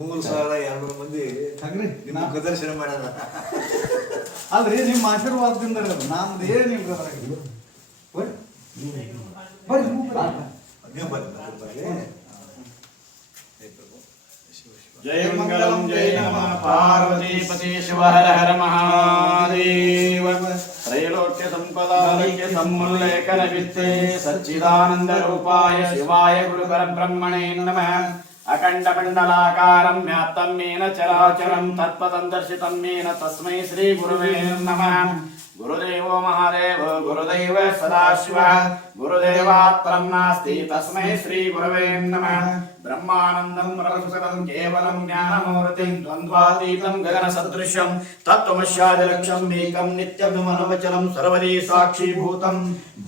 ಮೂರು ಸಾವಿರ ಎರಡು ಮಂದಿ ಹಂಗ್ರಿ ನಾ ಪ್ರದರ್ಶನ ಮಾಡ್ಯಾರ ಅಲ್ರಿ ನಿಮ್ಮ ಆಶೀರ್ವಾದದಿಂದ ನಮ್ದು ಏನಿಲ್ಲ ಜಯ ಮಂಗಳಂ ಜಯ ನಮಃ ಪಾರ್ವತಿ ಪತಿ ಶಿವ ಹರ ಹರ ಮಹಾದೇವ ತ್ರೈಲೋಕ್ಯ ಸಂಪದಾಲಕ್ಯ ಸಮುಲ್ಲೇಖನ ವಿತ್ತೆ ಸಚ್ಚಿದಾನಂದ ರೂಪಾಯ ಶಿವಾಯ ಗುರು ಪರಬ್ರಹ್ಮಣೇ ನಮಃ అఖండమండలాకారం వ్యాప్తం మేన చరాచరం తత్పదందర్శితం మేన తస్మై శ్రీ గురువే నమ. గురుదేవో మహాదేవ గురుదైవ సదాశివ గురుదేవాత్రం నాస్తి తస్మై శ్రీ గురవే నమ. బ్రహ్మానందం ప్రసదం కేవలం జ్ఞానమూర్తిం ద్వంద్వాతీతం గగన సదృశం తత్వమశాదిలక్ష్యం ఏకం నిత్యమనవచనం సర్వదీ సాక్షీభూతం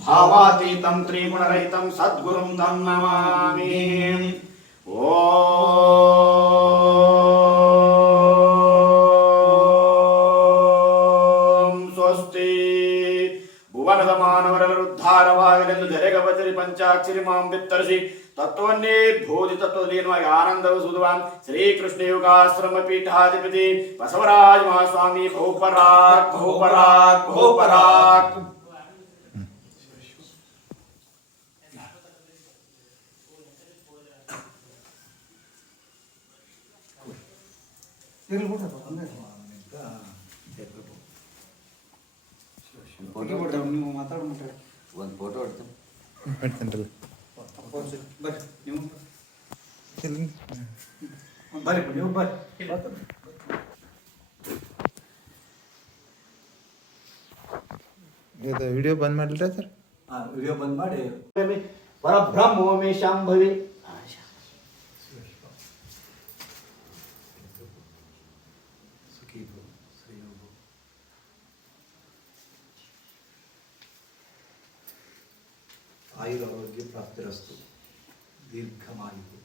భావాతీతం త్రిగుణరహితం సద్గురుం తం నమామి. ಓಂ ಸ್ವಸ್ತಿ ಭುವನದ ಮಾನವರೆಲ್ಲರೂ ಉದ್ಧಾರವಾಗಲೆಂದು ಜರೆಗಬಚರಿ ಪಂಚಾಕ್ಷರಿ ಮಾಂ ಬಿತ್ತರಿಸಿ ತತ್ವನ್ನೇ ಭೋಧಿ ತತ್ವದೇನವಾಗಿ ಆನಂದವು ಸುಧುವಾನ್ ಶ್ರೀಕೃಷ್ಣ ಯೋಗಾಶ್ರಮ ಪೀಠಾಧಿಪತಿ ಬಸವರಾಜ ಮಹಾಸ್ವಾಮಿ ಬಹುಪರಾಕ್ ಬಹುಪರಾಕ್ ಬಹುಪರಾಕ್ ಇರ್ಲಿ ಬಿಡ್ರಿ ಅದು ಒಂದೇ. ಅಂತ ಹೇ ಪ್ರಭು. ಇರ್ಲಿ ಬಿಡ್ರಿ, ನೀವು ಮಾತಾಡ್ಬಿಟ್ರಿ ಒಂದು ಫೋಟೋ ಹೊಡ್ತೀನಿ ಮಾಡ್ತೇನ್ರಲ್ಲ ಬರ್ರಿ ನೀವು ಬರ್ರಿ ನೀವು ಬರ್ರಿ ಇದು ವಿಡಿಯೋ ಬಂದ್ ಮಾಡ್ಲಿಲ್ಲ ಸರ್ ಆ ವಿಡಿಯೋ ಬಂದ್ ಮಾಡಿ ಪರಬ್ರಹ್ಮೋ May people, so you know. आयु आरोग्य प्राप्तिरस्तु दीर्घमायु